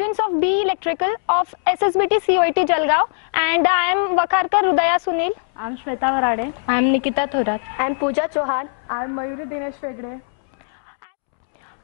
students of B Electrical of SSBT COET Jalgaon, and I am Vakharkar Rudaya Sunil. I am Shweta Varade. I am Nikita Thorat. I am Pooja Chauhan. I am Mayuri Dinesh Vegde.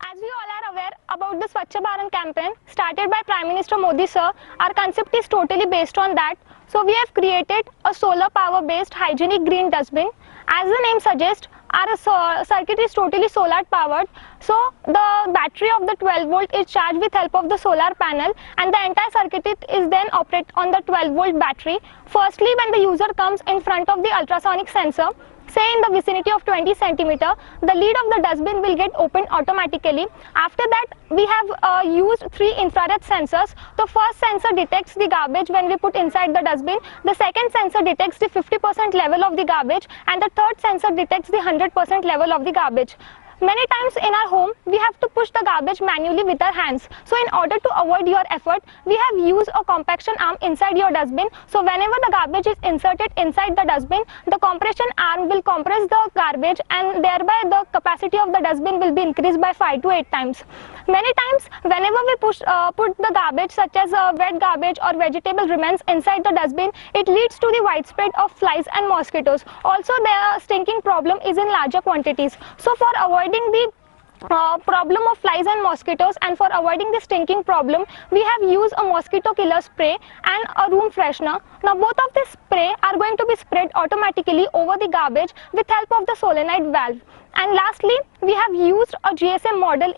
As we all are aware about the Swachh Bharat campaign started by Prime Minister Modi sir, our concept is totally based on that. So we have created a solar power based hygienic green dustbin. As the name suggests, our circuit is totally solar powered. So the battery of the 12 volt is charged with help of the solar panel, and the entire circuit is then operate on the 12 volt battery. Firstly, when the user comes in front of the ultrasonic sensor, say in the vicinity of 20 centimeter, the lid of the dustbin will get opened automatically. After that, we have used 3 infrared sensors. The first sensor detects the garbage when we put inside the dustbin. The second sensor detects the 50% level of the garbage, and the third sensor detects the 100% level of the garbage. Many times in our home, we have to push the garbage manually with our hands. So in order to avoid your effort, we have used a compaction arm inside your dustbin. So whenever the garbage is inserted inside the dustbin, the compression arm will compress the garbage, and thereby the capacity of the dustbin will be increased by 5 to 8 times. Many times, whenever we put the garbage such as wet garbage or vegetable remains inside the dustbin, it leads to the widespread of flies and mosquitoes. Also, the stinking problem is in larger quantities. So for avoiding the problem of flies and mosquitoes, and for avoiding the stinking problem, we have used a mosquito killer spray and a room freshener. Now both of these spray are going to be sprayed automatically over the garbage with help of the solenoid valve. And lastly, we have used a GSM module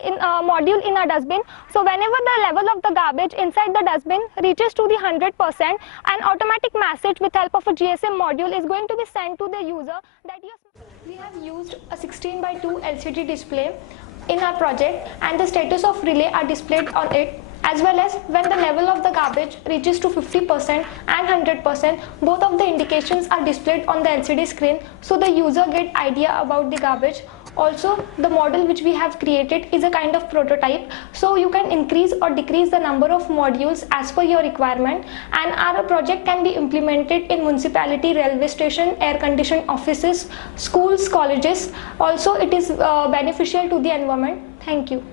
in our dustbin. So whenever the level of the garbage inside the dustbin reaches to the 100%, an automatic message with help of a GSM module is going to be sent to the user that we have used a 16:2 LCD display in our project, and the status of relay are displayed on it, as well as when the level of the garbage reaches to 50% and 100%, both of the indications are displayed on the LCD screen, so the user get idea about the garbage. Also, the model which we have created is a kind of prototype, so you can increase or decrease the number of modules as per your requirement, and our project can be implemented in municipality, railway station, air-conditioned offices, schools, colleges. Also, it is beneficial to the environment. Thank you.